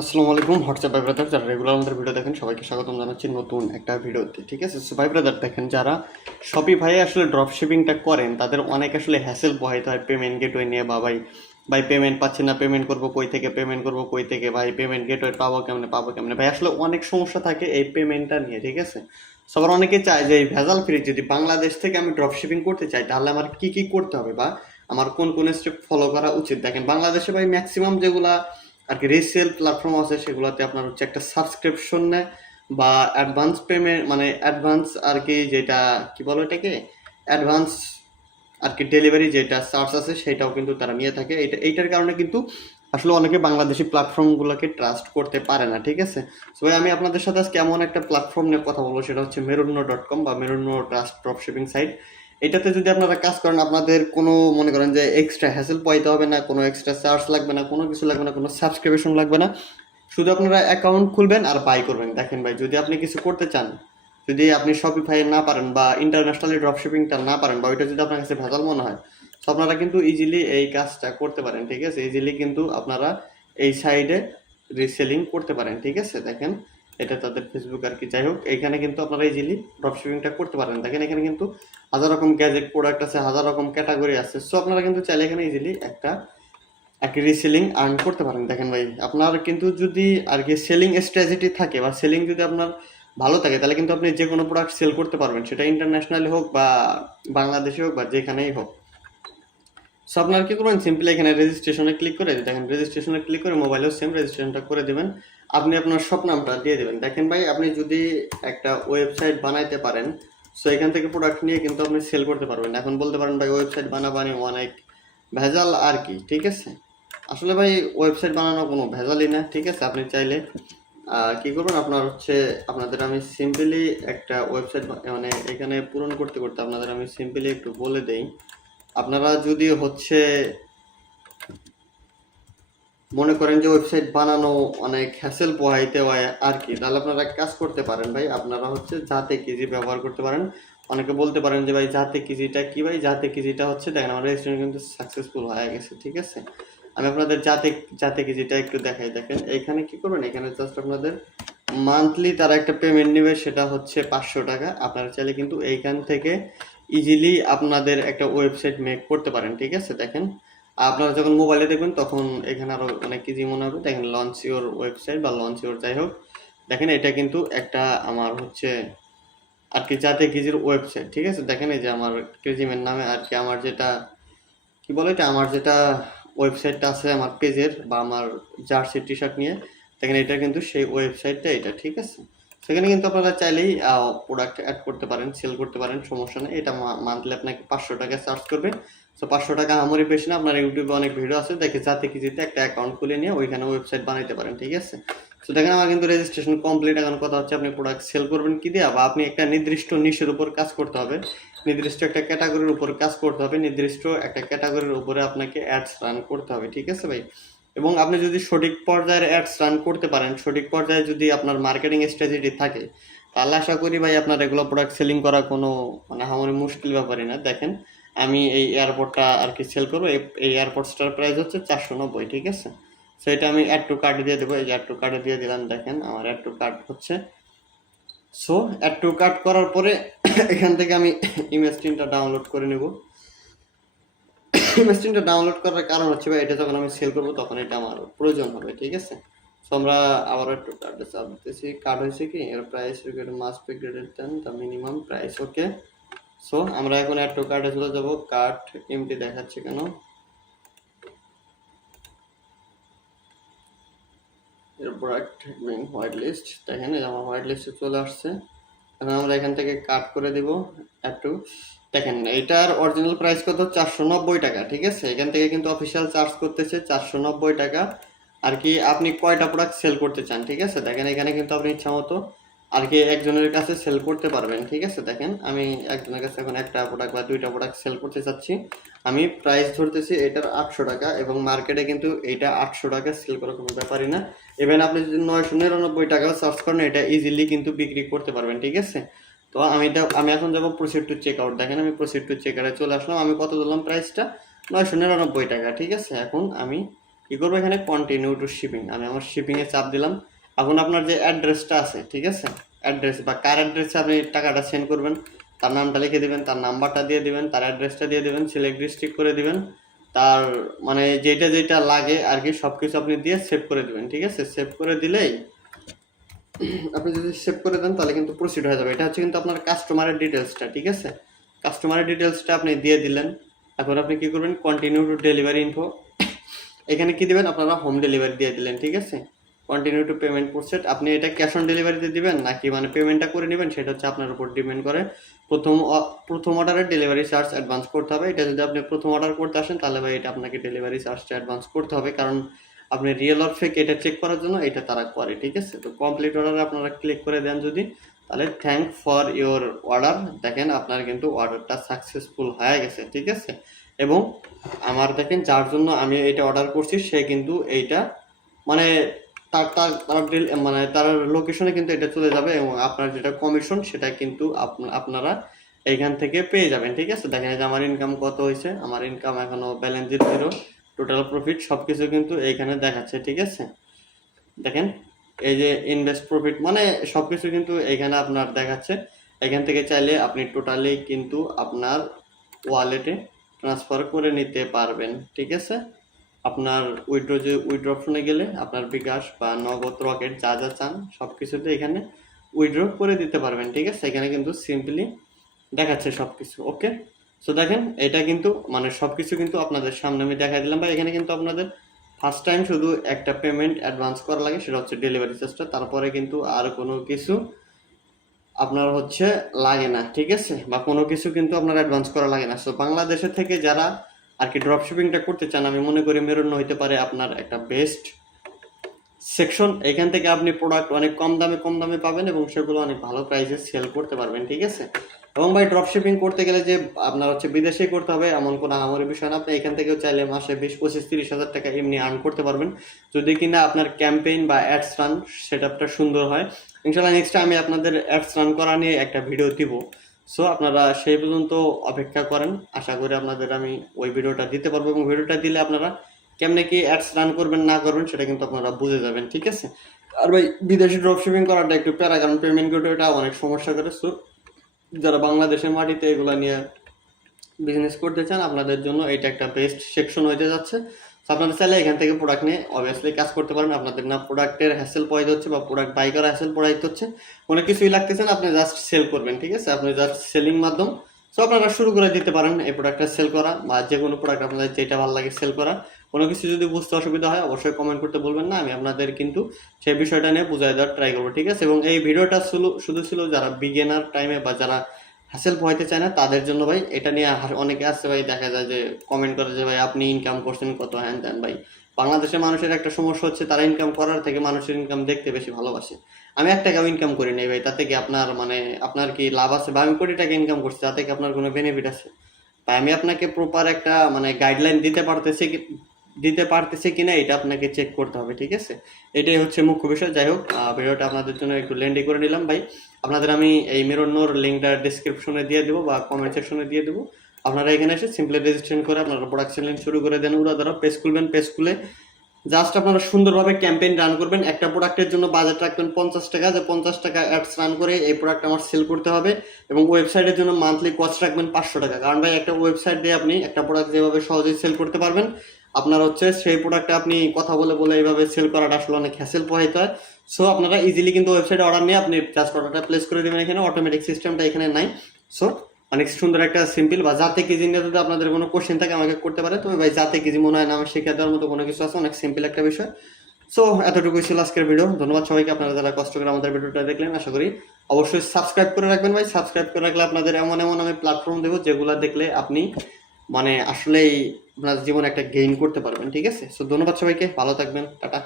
আসসালামু আলাইকুম হোয়াটসঅ্যাপ ভাই ব্রাদার, যারা রেগুলার আমাদের ভিডিও দেখেন সবাইকে স্বাগতম জানাচ্ছি নতুন একটা ভিডিওতে। ঠিক আছে, সো ভাই ব্রাদার দেখেন, যারা শপিফাই আসলে ড্রপ শিপিংটা করেন তাদের অনেক আসলে হ্যাসেল পোহাইতে হয় পেমেন্ট গেটওয়ে নিয়ে। বা ভাই ভাই পেমেন্ট পাচ্ছি না, পেমেন্ট করবো কই থেকে, পেমেন্ট করবো কই থেকে, ভাই পেমেন্ট গেটওয়ে পাবো কেমনে ভাই, আসলে অনেক সমস্যা থাকে এই পেমেন্টটা নিয়ে। ঠিক আছে, সবার অনেকে চায় যে এই ভেজাল ফ্রি যদি বাংলাদেশ থেকে আমি ড্রপ শিপিং করতে চাই তাহলে আমার কি কি করতে হবে বা আমার কোন কোন স্টেপ ফলো করা উচিত। দেখেন বাংলাদেশে ভাই ম্যাক্সিমাম যেগুলা আর কি রিসেল প্ল্যাটফর্ম আছে সেগুলোতে আপনার হচ্ছে একটা সাবস্ক্রিপশন নেয় বা অ্যাডভান্স পেমেন্ট, মানে অ্যাডভান্স আর কি, যেটা কি বলো এটাকে, অ্যাডভান্স আর কি ডেলিভারি যেটা চার্জ আছে সেটাও কিন্তু তারা নিয়ে থাকে। এইটার কারণে কিন্তু আসলে অনেকে বাংলাদেশি প্ল্যাটফর্মগুলোকে ট্রাস্ট করতে পারে না। ঠিক আছে, সো ভাই আমি আপনাদের সাথে আজকে এমন একটা প্ল্যাটফর্ম নিয়ে কথা বলবো, সেটা হচ্ছে মেরুন্ন.com বা মেরুন্ন ট্রাস্ট ড্রপ শিপিং সাইট। এটাতে যদি আপনারা কাজ করেন আপনাদের কোনো মনে করেন যে এক্সট্রা হ্যাসেল পাইতে হবে না, কোনো এক্সট্রা চার্জ লাগবে না, কোনো কিছু লাগবে না, কোনো সাবস্ক্রিপশন লাগবে না। শুধু আপনারা অ্যাকাউন্ট খুলবেন আর বাই করবেন। দেখেন ভাই, যদি আপনি কিছু করতে চান, যদি আপনি শপিফাই না পারেন বা ইন্টারন্যাশনালি ড্রপ শিপিংটা না পারেন বা ওইটা যদি আপনার কাছে ভেজাল মনে হয়, তো আপনারা কিন্তু ইজিলি এই কাজটা করতে পারেন। ঠিক আছে, ইজিলি কিন্তু আপনারা এই সাইডে রিসেলিং করতে পারেন। ঠিক আছে, দেখেন এটা তাদের ফেসবুক আর কি, যাই হোক এখানে কিন্তু আপনারা ইজিলি ড্রপ শিপিংটা করতে পারেন। দেখেন এখানে কিন্তু হাজার রকম গ্যাজেট প্রোডাক্ট আছে, হাজার রকম ক্যাটাগরি আছে। সো আপনারা কিন্তু চাইলে এখানে ইজিলি একটা আর কি রিসেলিং আর্ন করতে পারেন। দেখেন ভাই, আপনার কিন্তু যদি আর কি সেলিং স্ট্র্যাটেজি থাকে বা সেলিং যদি আপনার ভালো থাকে তাহলে কিন্তু আপনি যে কোনো প্রোডাক্ট সেল করতে পারবেন, সেটা ইন্টারন্যাশনালি হোক বা বাংলাদেশে হোক বা যেখানেই হোক। সো আপনারা কি করবেন, সিম্পলি এখানে রেজিস্ট্রেশনে ক্লিক করে, দেখেন রেজিস্ট্রেশনে ক্লিক করে মোবাইলেও সেম রেজিস্ট্রেশনটা করে দেবেন। আপনি আপনার শপ নামটা দিয়ে দেবেন। দেখেন ভাই, আপনি যদি একটা ওয়েবসাইট বানাইতে পারেন, সো এখান থেকে প্রোডাক্ট নিয়ে কিন্তু আপনি সেল করতে পারবেন। এখন বলতে পারেন ভাই ওয়েবসাইট বানাবানি অনেক ভেজাল আর কি। ঠিক আছে, আসলে ভাই ওয়েবসাইট বানানো কোনো ভেজালই না। ঠিক আছে, আপনি চাইলে কি করবেন, আপনার হচ্ছে আপনাদের আমি সিম্পলি একটা ওয়েবসাইট মানে এখানে পূরণ করতে করতে আপনাদের আমি সিম্পলি একটু বলে দেই। আপনারা যদি হচ্ছে মনে করেন যে ওয়েবসাইট বানানো অনেক হ্যাসেল পোহাইতে হয় আর কি, তাহলে আপনারা এক কাজ করতে পারেন ভাই, আপনারা হচ্ছে যাতে কিজি ব্যবহার করতে পারেন। অনেকে বলতে পারেন যে ভাই যাতে কিজিটা কি, ভাই যাতে কিজিটা হচ্ছে দেখেন আমার রেজিস্ট্রেশন কিন্তু সাকসেসফুল হয়ে গেছে। ঠিক আছে, আমি আপনাদের যাতে যাতে কিজিটা একটু দেখাই। দেখেন এখানে কি করবেন, এখানে জাস্ট আপনাদের মান্থলি তারা একটা পেমেন্ট নেবে, সেটা হচ্ছে 500 টাকা। আপনারা চাইলে কিন্তু এইখান থেকে ইজিলি আপনাদের একটা ওয়েবসাইট মেক করতে পারেন। ঠিক আছে, দেখেন আপনারা যখন মোবাইলে দেখবেন তখন এখানে আরো অনেক কিছু মনে হবে। দেখেন লঞ্চ ইওর ওয়েবসাইট বা লঞ্চ ইওর, যাই হোক দেখেন এটা কিন্তু একটা আমার হচ্ছে আর কি যাতে কিজির ওয়েবসাইট। ঠিক আছে, দেখেন এই যে আমার ক্রেজিমের নামে আর কি আমার যেটা কি বলে এটা, আমার যেটা ওয়েবসাইটটা আছে আমার পেজের বা আমার জার্সি টি শার্ট নিয়ে, দেখেন এটা কিন্তু সেই ওয়েবসাইটটা এটা। ঠিক আছে, সেখানে কিন্তু আপনারা চাইলেই প্রোডাক্ট অ্যাড করতে পারেন, সেল করতে পারেন, সমস্যা নেই। এটা মান্থলি আপনাকে 500 টাকা চার্জ করবে। সো 500 টাকা আমারই বেশি না, আপনার ইউটিউবে অনেক ভিডিও আছে, দেখে যাতে কিছুতে একটা অ্যাকাউন্ট খুলে নিয়ে ওইখানে ওয়েবসাইট বানাইতে পারেন। ঠিক আছে, তো দেখেন আমার কিন্তু রেজিস্ট্রেশন কমপ্লিট। এখন কথা হচ্ছে আপনি প্রোডাক্ট সেল করবেন কি দিয়ে, বা আপনি একটা নির্দিষ্ট নিশের উপর কাজ করতে হবে, নির্দিষ্ট একটা ক্যাটাগরির উপর কাজ করতে হবে, নির্দিষ্ট একটা ক্যাটাগরির উপরে আপনাকে অ্যাডস রান করতে হবে। ঠিক আছে ভাই, এবং আপনি যদি সঠিক পর্যায়ের অ্যাডস রান করতে পারেন, সঠিক পর্যায়ে যদি আপনার মার্কেটিং স্ট্র্যাটেজি থাকে, তাহলে আশা করি ভাই আপনার এগুলো প্রোডাক্ট সেলিং করা কোনো মানে আমার মুশকিল ব্যাপারই না। দেখেন আমি এই এয়ারপোর্টটা আর কি সেল করবো, এই এয়ারপোর্টসটার প্রাইস হচ্ছে 490। ঠিক আছে, সো এটা আমি অ্যাড টু কার্ডে দিয়ে দেবো, এই যে অ্যাড টু কার্ডে দিয়ে দিলাম। দেখেন আমার অ্যাড টু কার্ড হচ্ছে, সো অ্যাড টু কার্ট করার পরে এখান থেকে আমি ইমেজ টিনটা ডাউনলোড করে নেব। ইমেজ টিনটা ডাউনলোড করার কারণ হচ্ছে ভাই এটা যখন আমি সেল করব তখন এটা আমার প্রয়োজন হবে। ঠিক আছে, সো আমরা আবার একটু কার্ডে চাপ দিতেছি। কার্ড হয়েছে কি এর price must be greater than the minimum price. Okay, so আমরা এখন অ্যাড টু কার্ডে চলে যাব। কার্ড এমটি দেখাচ্ছে কেন, এর প্রোডাক্ট হোয়াইট লিস্ট, দেখেন এই আমার হোয়াইট লিস্টে চলে আসছে। এখন আমরা এখান থেকে কাট করে দিব একটু। দেখেন এটার অরিজিনাল প্রাইস কত, 490 টাকা। ঠিক আছে, এখান থেকে কিন্তু অফিসিয়াল চার্জ করতেছে 490 টাকা আর কি। আপনি কয়টা প্রোডাক্ট সেল করতে চান? ঠিক আছে, দেখেন এখানে কিন্তু আপনি ইচ্ছা মতো আর কি একজনের কাছে সেল করতে পারবেন। ঠিক আছে, দেখেন আমি একজনের কাছে এখন একটা প্রোডাক্ট বা দুইটা প্রোডাক্ট সেল করতে চাচ্ছি। আমি প্রাইস ধরতেছি এটার 800 টাকা, এবং মার্কেটে কিন্তু এইটা 800 টাকা সেল করার কোনো ব্যাপারই না। ইভেন আপনি যদি 999 টাকাও চার্জ করেন এটা ইজিলি কিন্তু বিক্রি করতে পারবেন। ঠিক আছে, তো আমি এখন যাবো প্রসিড টু চেক আউট। দেখেন আমি প্রসিড টু চেক আউটে চলে আসলাম। আমি কত দিলাম প্রাইসটা, 999 টাকা। ঠিক আছে, এখন আমি কী করবো, এখানে কন্টিনিউ টু শিপিং, আমি আমার শিপিংয়ে চাপ দিলাম। এখন আপনার যে অ্যাড্রেসটা আছে, ঠিক আছে, অ্যাড্রেস বা কার অ্যাড্রেসে আপনি টাকাটা সেন্ড করবেন, তার নামটা লিখে দেবেন, তার নাম্বারটা দিয়ে দেবেন, তার অ্যাড্রেসটা দিয়ে দেবেন, সিলেক্ট ডিস্ট্রিক্ট করে দিবেন, তার মানে যেটা যেটা লাগে আর কি সব কিছু আপনি দিয়ে সেভ করে দেবেন। ঠিক আছে, সেভ করে দিলেই আপনি যদি সেভ করে দেন তাহলে কিন্তু প্রসিড হয়ে যাবে। এটা হচ্ছে কিন্তু আপনার কাস্টমারের ডিটেলসটা। ঠিক আছে, কাস্টমারের ডিটেলসটা আপনি দিয়ে দিলেন। এখন আপনি কি করবেন, কন্টিনিউ টু ডেলিভারি ইনফো, এখানে কি দিবেন, আপনারা হোম ডেলিভারি দিয়ে দিলেন। ঠিক আছে, কন্টিনিউ টু পেমেন্ট প্রসেস, আপনি এটা ক্যাশ অন ডেলিভারিতে দিবেন নাকি মানে পেমেন্টটা করে নেবেন সেটা হচ্ছে আপনার উপর ডিপেন্ড করে। প্রথম অর্ডারে ডেলিভারি চার্জ অ্যাডভান্স করতে হবে। এটা যদি আপনি প্রথম অর্ডার করতে আসেন তাহলে ভাই এটা আপনাকে ডেলিভারি চার্জটা অ্যাডভান্স করতে হবে, কারণ আপনি রিয়েল অর ফেক এটা চেক করার জন্য এটা তারা করে। ঠিক আছে, তো কমপ্লিট অর্ডারে আপনারা ক্লিক করে দেন যদি, তাহলে থ্যাংক ফর ইওর অর্ডার, দেখেন আপনার কিন্তু অর্ডারটা সাকসেসফুল হয়ে গেছে। ঠিক আছে, এবং আমার দেখেন যার জন্য আমি এটা অর্ডার করছি সে কিন্তু এইটা মানে তার তার তার মানে তার লোকেশনে কিন্তু এটা চলে যাবে, এবং আপনার যেটা কমিশন সেটা কিন্তু আপনারা এইখান থেকে পেয়ে যাবেন। ঠিক আছে, দেখেন যে আমার ইনকাম কত হয়েছে, আমার ইনকাম এখনো ব্যালেন্স জিরো, টোটাল প্রফিট সব কিছু কিন্তু এইখানে দেখাচ্ছে। ঠিক আছে, দেখেন এই যে ইনভেস্ট প্রফিট মানে সব কিছু কিন্তু এইখানে আপনার দেখাচ্ছে। এখান থেকে চাইলে আপনি টোটালি কিন্তু আপনার ওয়ালেটে ট্রান্সফার করে নিতে পারবেন। ঠিক আছে, আপনার উইথড্র অপশনে গেলে আপনার বিকাশ বা নগদ রকেট যা যা চান সব কিছুতে এখানে উইথড্র করে দিতে পারবেন। ঠিক আছে, এখানে কিন্তু সিম্পলি দেখাচ্ছে সব কিছু। ওকে, সো দেখেন এটা কিন্তু মানে সব কিছু কিন্তু আপনাদের সামনে আমি দেখাই দিলাম। বা এখানে কিন্তু আপনাদের ফার্স্ট টাইম শুধু একটা পেমেন্ট অ্যাডভান্স করা লাগে, সেটা হচ্ছে ডেলিভারি চার্জটা, তারপরে কিন্তু আর কোনো কিছু আপনার হচ্ছে লাগে না। ঠিক আছে, বা কোনো কিছু কিন্তু আপনার অ্যাডভান্স করা লাগে না। সো বাংলাদেশের থেকে যারা আর কি ড্রপ শিপিংটা করতে চান, আমি মনে করি মেরুন্য হইতে পারে আপনার একটা বেস্ট সেকশন। এখান থেকে আপনি প্রোডাক্ট অনেক কম দামে পাবেন এবং সেগুলো অনেক ভালো প্রাইসে সেল করতে পারবেন। ঠিক আছে, এবং ভাই ড্রপ শিপিং করতে গেলে যে আপনার হচ্ছে বিদেশে করতে হবে এমন কোনো আহামরি বিষয় না। আপনি এখান থেকেও চাইলে মাসে 20-25-30 হাজার টাকা এমনি আর্ন করতে পারবেন, যদি কিনা আপনার ক্যাম্পেইন বা অ্যাডস রান সেটআপটা সুন্দর হয়। ইনশাআল্লাহ নেক্সট আমি আপনাদের অ্যাডস রান করা নিয়ে একটা ভিডিও দিব। সো আপনারা সেই পর্যন্ত অপেক্ষা করেন, আশা করি আপনাদের আমি ওই ভিডিওটা দিতে পারবো, এবং ভিডিওটা দিলে আপনারা কেমনে কি অ্যাডস রান করবেন না করবেন সেটা কিন্তু আপনারা বুঝে যাবেন। ঠিক আছে, আর ভাই বিদেশি ড্রপ শিপিং করাটা একটু প্যারা, কারণ পেমেন্ট গেটওয়েটা অনেক সমস্যা করে। সো যারা বাংলাদেশের মাটিতে এগুলা নিয়ে বিজনেস করতে চান আপনাদের জন্য এটা একটা বেস্ট সেকশন হতে যাচ্ছে। আপনারা চাইলে এখান থেকে প্রোডাক্ট নিয়ে অবভিয়াসলি কাজ করতে পারেন। আপনাদের না প্রোডাক্টের হ্যাসেল পড়াইতে হচ্ছে বা প্রোডাক্ট বাই করা হ্যাসেল পড়াইতে হচ্ছে, অনেক কিছুই লাগতেছে না, আপনি জাস্ট সেল করবেন। ঠিক আছে, আপনি জাস্ট সেলিং মাধ্যম। সো আপনারা শুরু করে দিতে পারেন এই প্রোডাক্টটা সেল করা, বা যে কোনো প্রোডাক্ট আপনাদের যেটা ভালো লাগে সেল করা। কোনো কিছু যদি বুঝতে অসুবিধা হয় অবশ্যই কমেন্ট করতে বলবেন না, আমি আপনাদের কিন্তু সেই বিষয়টা নিয়ে বুঝাই দেওয়ার ট্রাই করবো। ঠিক আছে, এবং এই ভিডিওটা শুধু ছিল যারা বিগিনার টাইমে বা যারা হ্যাসেল পোহাইতে চায় না তাদের জন্য। ভাই এটা নিয়ে অনেকে আসছে ভাই, দেখা যায় যে কমেন্ট করে যে ভাই আপনি ইনকাম করছেন কত, হ্যান ত্যান। ভাই বাংলাদেশের মানুষের একটা সমস্যা হচ্ছে তারা ইনকাম করার থেকে মানুষের ইনকাম দেখতে বেশি ভালোবাসে। আমি 1 টাকাও ইনকাম করি নাই ভাই, তাতে কি আপনার মানে আপনার কি লাভ আছে? বা আমি কোটি টাকা ইনকাম করছি, তাতে কি আপনার কোনো বেনিফিট আছে? তাই আমি আপনাকে প্রপার একটা মানে গাইডলাইন দিতে পারতেছি কিনা এটা আপনাকে চেক করতে হবে। ঠিক আছে, এটাই হচ্ছে মুখ্য বিষয়। যাই হোক, ভিডিওটা আপনাদের জন্য একটু লেন্দি করে নিলাম ভাই। আপনাদের আমি এই মেরুন্নর লিঙ্কটা ডিসক্রিপশনে দিয়ে দেবো বা কমেন্ট সেকশনে দিয়ে দেবো। আপনারা এখানে এসে সিম্পলি রেজিস্ট্রেশন করে আপনারা প্রোডাকশন লিঙ্ক শুরু করে দেন। ওরা ধরো পেজ খুলবেন, পেজ খুলে জাস্ট আপনারা সুন্দরভাবে ক্যাম্পেইন রান করবেন। একটা প্রোডাক্টের জন্য বাজেট রাখবেন 50 টাকা, যে 50 টাকা অ্যাডস রান করে এই প্রোডাক্ট আমার সেল করতে হবে। এবং ওয়েবসাইটের জন্য মান্থলি কস্ট রাখবেন 500 টাকা, কারণ ভাই একটা ওয়েবসাইট দিয়ে আপনি একটা প্রোডাক্ট যেভাবে সহজেই সেল করতে পারবেন, আপনার হচ্ছে সেই প্রোডাক্টটা আপনি কথা বলে বলে এইভাবে সেল করাটা আসলে অনেক হ্যাসেল পোহাইতে হয়। সো আপনারা ইজিলি কিন্তু ওয়েবসাইটে অর্ডার নিয়ে আপনি জাস্ট অর্ডারটা প্লেস করে দেবেন। এখানে অটোমেটিক সিস্টেমটা এখানে নাই। সো অনেক সুন্দর একটা সিম্পল, বা যাতে কেজি নিয়ে যদি আপনাদের কোনো কোশ্চেন থাকে আমাকে করতে পারে। তবে ভাই যাতে কেজি মনে হয় না আমার শিখে দেওয়ার মতো কোনো কিছু আছে, অনেক সিম্পল একটা বিষয়। সো এতটুকুই ছিল আজকের ভিডিও। ধন্যবাদ সবাইকে, আপনারা যারা কষ্ট করে আমাদের ভিডিওটা দেখলেন। আশা করি অবশ্যই সাবস্ক্রাইব করে রাখবেন ভাই। সাবস্ক্রাইব করে রাখলে আপনাদের এমন আমি প্ল্যাটফর্ম দেবো যেগুলো দেখলে আপনি মানে আসলেই আপনার জীবনে একটা গেইন করতে পারবেন। ঠিক আছে, সো ধন্যবাদ সবাইকে, ভালো থাকবেন, টাটা।